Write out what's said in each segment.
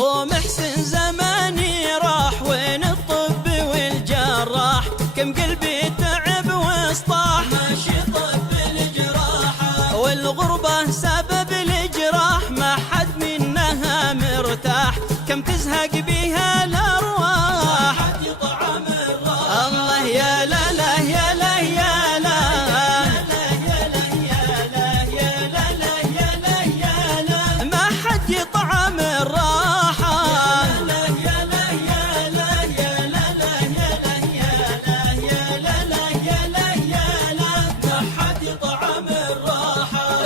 ومحسن زماني راح وين الطب والجراح، كم قلبي تعب واصطاح ماشي طب الجراح، والغربة سبب الجراح ما حد منها مرتاح، كم تزهق بيها الأرواح ما حد يطعم الراحة. الله يا لا لا يا لا يا لا ما حد يطعم الراحة.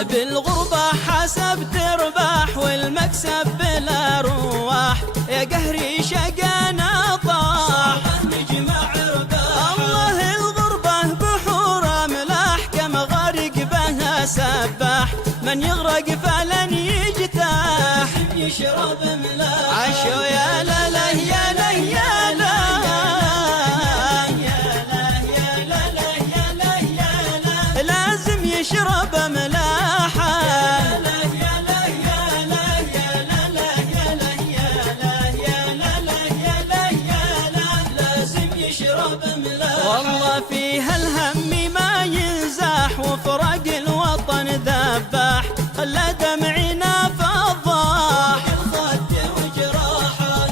بالغربة حسب ترباح والمكسب بالأرواح، يا قهري شقانا طاح نجمع رباح. الله الغربة بحور ملاح كم غارق بها سباح، من يغرق فلن يجتاح يشرب ملاح. عشو يا لا لا يا لا يا لا لازم يشرب ملاحة. والله فيها الهم ما ينزاح وفرق الوطن ذباح، خلى دمعنا فضاح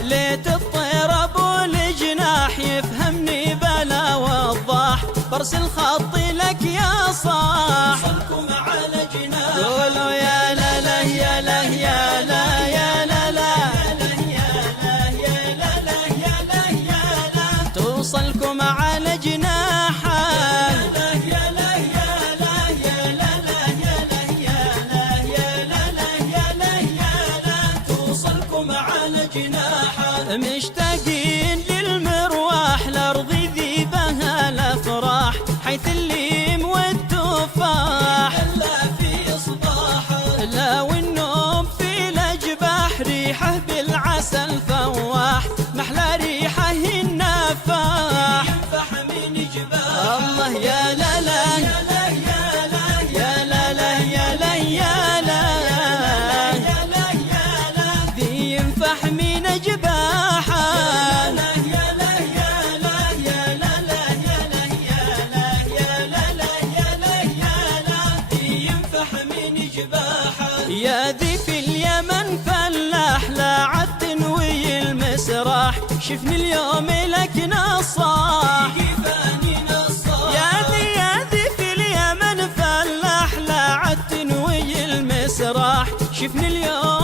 ليت الطير ابو الجناح يفهمني بلا وضاح، برسل خطي لك يا صاح قولوا يا لا لا يا لا يا لا يا لا لا توصلكم على جناحه. مشتاقين للمرواح لأرض ذي بها الأفراح، حيث الليم والتفاح لا والنوم في الأجباح، ريحه بالعسل فواح محلى ريحه النفاح. الله يا لا لا يا لا لا يا لا يا لا ذي ينفح من جباحه. يا ذي في اليمن فلاح لا عد تنوي المسراح، شفني اليوم لك نصاح. يا ذي في اليمن فلاح لا عد تنوي المسراح، شفني اليوم